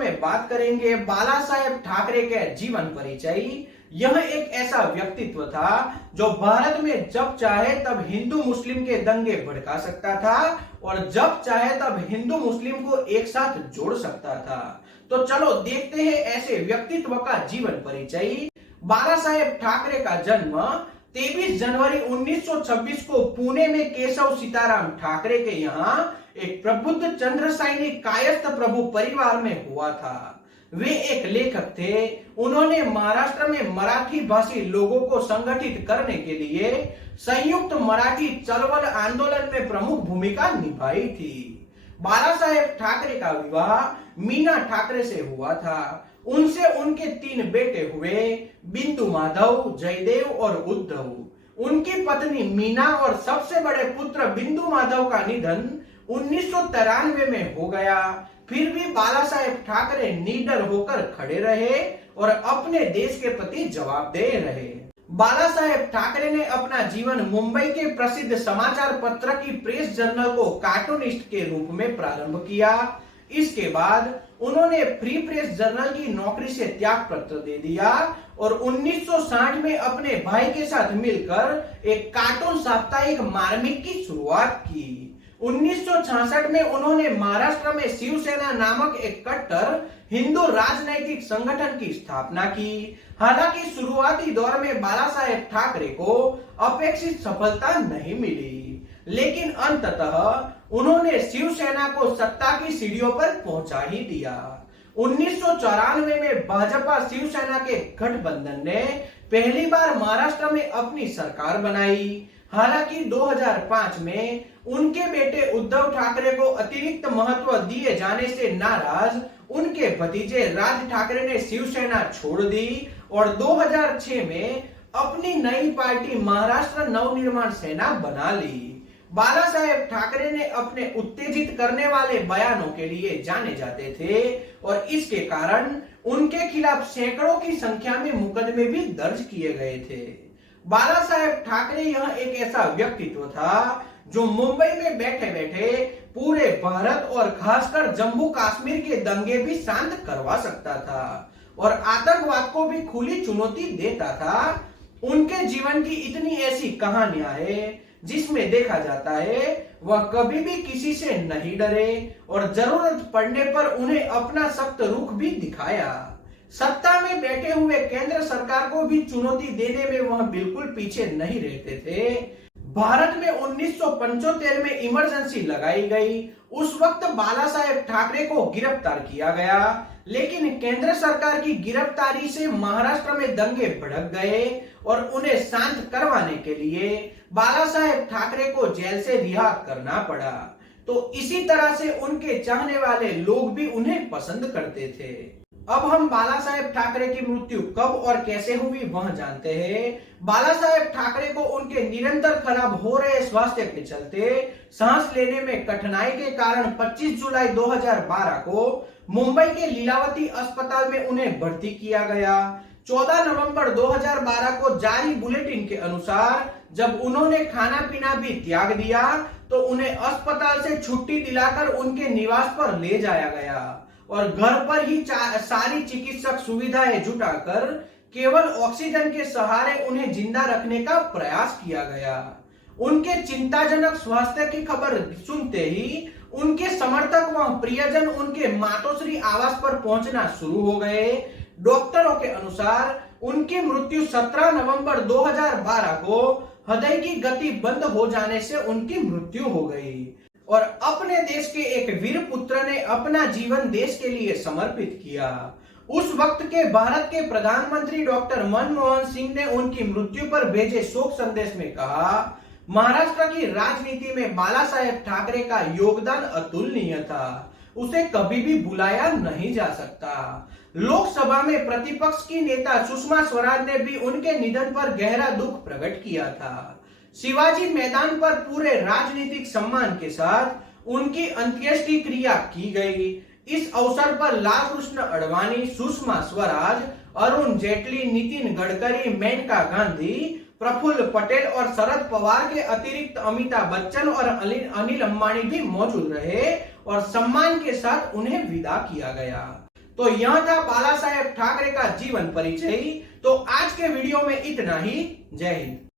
में बात करेंगे बाला साहेब ठाकरे के जीवन परिचय। यह एक ऐसा व्यक्तित्व था जो भारत में जब चाहे तब हिंदू मुस्लिम के दंगे भड़का सकता था और जब चाहे तब हिंदू मुस्लिम को एक साथ जोड़ सकता था। तो चलो देखते हैं ऐसे व्यक्तित्व का जीवन परिचय। बाला साहेब ठाकरे का जन्म 23 जनवरी 1926 को पुणे में केशव सीताराम ठाकरे के यहाँ एक प्रबुद्ध चंद्र सैनिक कायस्थ प्रभु परिवार में हुआ था। वे एक लेखक थे। उन्होंने महाराष्ट्र में मराठी भाषी लोगों को संगठित करने के लिए संयुक्त मराठी चळवळ आंदोलन में प्रमुख भूमिका निभाई थी। बाला साहेब ठाकरे का विवाह मीना ठाकरे से हुआ था। उनसे उनके 3 बेटे हुए, बिंदु माधव, जयदेव और उद्धव। उनकी पत्नी मीना और सबसे बड़े पुत्र बिंदु माधव का निधन 1993 में हो गया। फिर भी बाला साहेब ठाकरे निडर होकर खड़े रहे और अपने देश के प्रति जवाबदेह रहे। बाला साहेब ठाकरे ने अपना जीवन मुंबई के प्रसिद्ध समाचार पत्र की प्रेस जर्नल को कार्टूनिस्ट के रूप में प्रारंभ किया। इसके बाद उन्होंने फ्री प्रेस जर्नल की नौकरी से त्याग पत्र दे दिया और 1960 में अपने भाई के साथ मिलकर एक कार्टून साप्ताहिक मार्मिक की शुरुआत की। 1966 में उन्होंने महाराष्ट्र में शिवसेना नामक एक कट्टर हिंदू राजनैतिक संगठन की स्थापना की। हालांकि शुरुआती दौर में बाला साहेब ठाकरे को अपेक्षित सफलता नहीं मिली, लेकिन अंततः उन्होंने शिवसेना को सत्ता की सीढ़ियों पर पहुंचा ही दिया। 1994 में भाजपा शिवसेना के गठबंधन ने पहली बार महाराष्ट्र में अपनी सरकार बनाई। हालांकि 2005 में उनके बेटे उद्धव ठाकरे को अतिरिक्त महत्व दिए जाने से नाराज उनके भतीजे राज ठाकरे ने शिवसेना छोड़ दी और 2006 में अपनी नई पार्टी महाराष्ट्र नवनिर्माण सेना बना ली। बाला साहेब ठाकरे ने अपने उत्तेजित करने वाले बयानों के लिए जाने जाते थे और इसके कारण उनके खिलाफ सैकड़ों की संख्या में मुकदमे भी दर्ज किए गए थे। बाला साहेब ठाकरे यह एक ऐसा व्यक्तित्व था जो मुंबई में बैठे बैठे पूरे भारत और खासकर जम्मू कश्मीर के दंगे भी शांत करवा सकता था और आतंकवाद को भी खुली चुनौती देता था। उनके जीवन की इतनी ऐसी कहानियां हैं जिसमें देखा जाता है वह कभी भी किसी से नहीं डरे और जरूरत पड़ने पर उन्हें अपना सख्त रुख भी दिखाया। सत्ता में बैठे हुए केंद्र सरकार को भी चुनौती देने में वह बिल्कुल पीछे नहीं रहते थे। भारत में 1975 में इमरजेंसी लगाई गई। उस वक्त बाला साहेब ठाकरे को गिरफ्तार किया गया, लेकिन केंद्र सरकार की गिरफ्तारी से महाराष्ट्र में दंगे भड़क गए और उन्हें शांत करवाने के लिए बाला साहेब ठाकरे को जेल से रिहा करना पड़ा। तो इसी तरह से उनके चाहने वाले लोग भी उन्हें पसंद करते थे। अब हम बाला साहेब ठाकरे की मृत्यु कब और कैसे हुई वह जानते हैं। बाला साहेब ठाकरे को उनके निरंतर खराब हो रहे स्वास्थ्य के चलते सांस लेने में कठिनाई के कारण 25 जुलाई 2012 को मुंबई के लीलावती अस्पताल में उन्हें भर्ती किया गया। 14 नवंबर 2012 को जारी बुलेटिन के अनुसार जब उन्होंने खाना पीना भी त्याग दिया तो उन्हें अस्पताल से छुट्टी दिलाकर उनके निवास पर ले जाया गया और घर पर ही सारी चिकित्सक सुविधाएं जुटाकर केवल ऑक्सीजन के सहारे उन्हें जिंदा रखने का प्रयास किया गया। उनके चिंताजनक स्वास्थ्य की खबर सुनते ही उनके समर्थक व प्रियजन उनके मातोश्री आवास पर पहुंचना शुरू हो गए। डॉक्टरों के अनुसार उनकी मृत्यु 17 नवंबर 2012 को हृदय की गति बंद हो जाने से उनकी मृत्यु हो गई और अपने देश के एक वीर पुत्र ने अपना जीवन देश के लिए समर्पित किया। उस वक्त के भारत के प्रधानमंत्री डॉक्टर मनमोहन सिंह ने उनकी मृत्यु पर भेजे शोक संदेश में कहा, महाराष्ट्र की राजनीति में बाला साहेब ठाकरे का योगदान अतुलनीय था, उसे कभी भी भुलाया नहीं जा सकता। लोकसभा में प्रतिपक्ष की नेता सुषमा स्वराज ने भी उनके निधन पर गहरा दुख प्रकट किया था। शिवाजी मैदान पर पूरे राजनीतिक सम्मान के साथ उनकी अंत्येष्टि क्रिया की गई। इस अवसर पर लालकृष्ण आडवाणी, सुषमा स्वराज, अरुण जेटली, नितिन गडकरी, मेनका गांधी, प्रफुल्ल पटेल और शरद पवार के अतिरिक्त अमिताभ बच्चन और अनिल अंबानी भी मौजूद रहे और सम्मान के साथ उन्हें विदा किया गया। तो यह था बाला साहेब ठाकरे का जीवन परिचय। तो आज के वीडियो में इतना ही। जय हिंद।